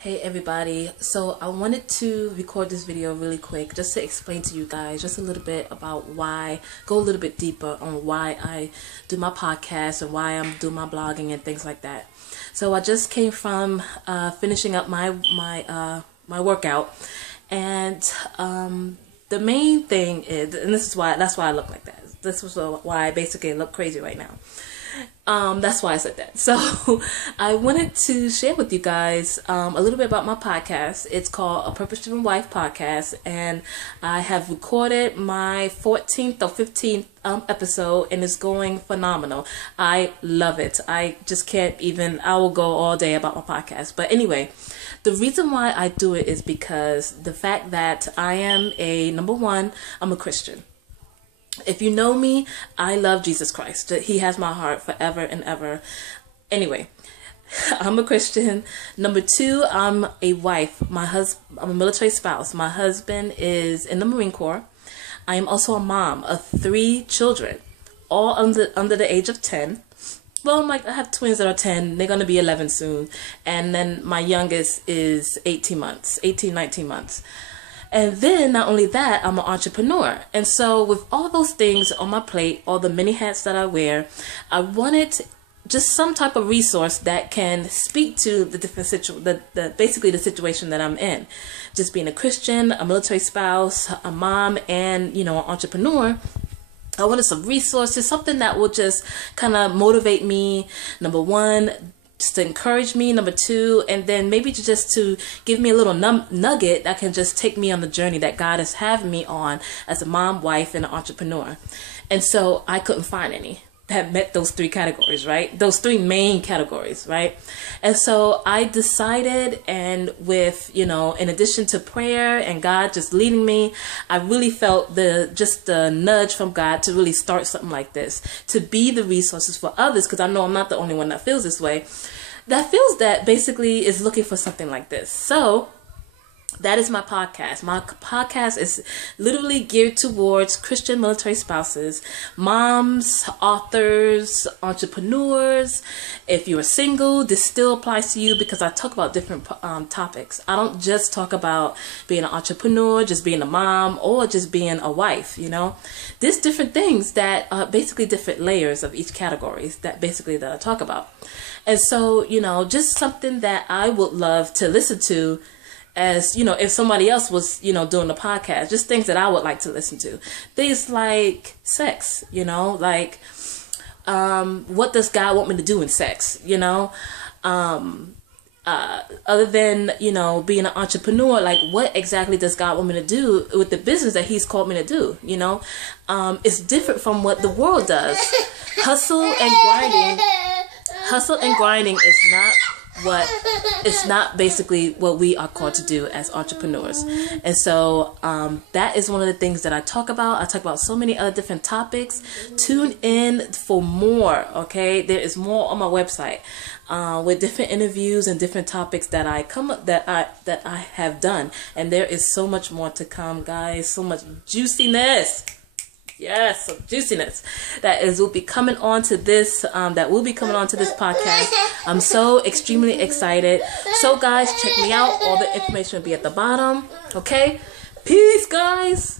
Hey everybody, so I wanted to record this video really quick just to explain to you guys just a little bit about go a little bit deeper on why I do my podcast and why I'm doing my blogging and things like that. So I just came from finishing up my workout, and the main thing is, and that's why I look like that. This was why I basically look crazy right now. That's why I said that. So I wanted to share with you guys a little bit about my podcast. It's called A Purpose-Driven Wife Podcast, and I have recorded my 14th or 15th episode, and it's going phenomenal. I love it. I just can't even, I will go all day about my podcast. But anyway, the reason why I do it is because the fact that I am number one, I'm a Christian. If you know me, I love Jesus Christ. He has my heart forever and ever. Anyway, I'm a Christian. Number two, I'm a wife. I'm a military spouse. My husband is in the Marine Corps. I am also a mom of 3 children, all under the age of 10. Well, I have twins that are 10. They're going to be 11 soon. And then my youngest is 18, 19 months. And then not only that, I'm an entrepreneur. And so with all those things on my plate, all the many hats that I wear, I wanted just some type of resource that can speak to the different basically the situation that I'm in. Just being a Christian, a military spouse, a mom, and, an entrepreneur. I wanted some resources, something that will just kind of motivate me. Number one, just to encourage me, number two, and then maybe just to give me a little nugget that can just take me on the journey that God has having me on as a mom, wife, and an entrepreneur. And so I couldn't find any that met those 3 categories, right? Those 3 main categories, right? And so I decided, and with, in addition to prayer and God just leading me, I really felt the nudge from God to really start something like this, to be the resources for others, because I know I'm not the only one that feels this way, that basically is looking for something like this. So that is my podcast. My podcast is literally geared towards Christian military spouses, moms, authors, entrepreneurs. If you're single, this still applies to you because I talk about different topics. I don't just talk about being an entrepreneur, just being a mom, or just being a wife, There's different things that are basically different layers of each category that I talk about. And so, just something that I would love to listen to, as if somebody else was doing the podcast, just things that I would like to listen to, things like sex, like what does God want me to do in sex, other than being an entrepreneur, like what exactly does God want me to do with the business that He's called me to do? It's different from what the world does. Hustle and grinding is not basically what we are called to do as entrepreneurs. And so that is one of the things that I talk about. I talk about so many other different topics. Tune in for more, okay? There is more on my website with different interviews and different topics that I have done. And there is so much more to come, guys. So much juiciness. Yes, some juiciness will be coming on to this podcast. I'm so extremely excited. So guys, check me out. All the information will be at the bottom. Okay? Peace, guys.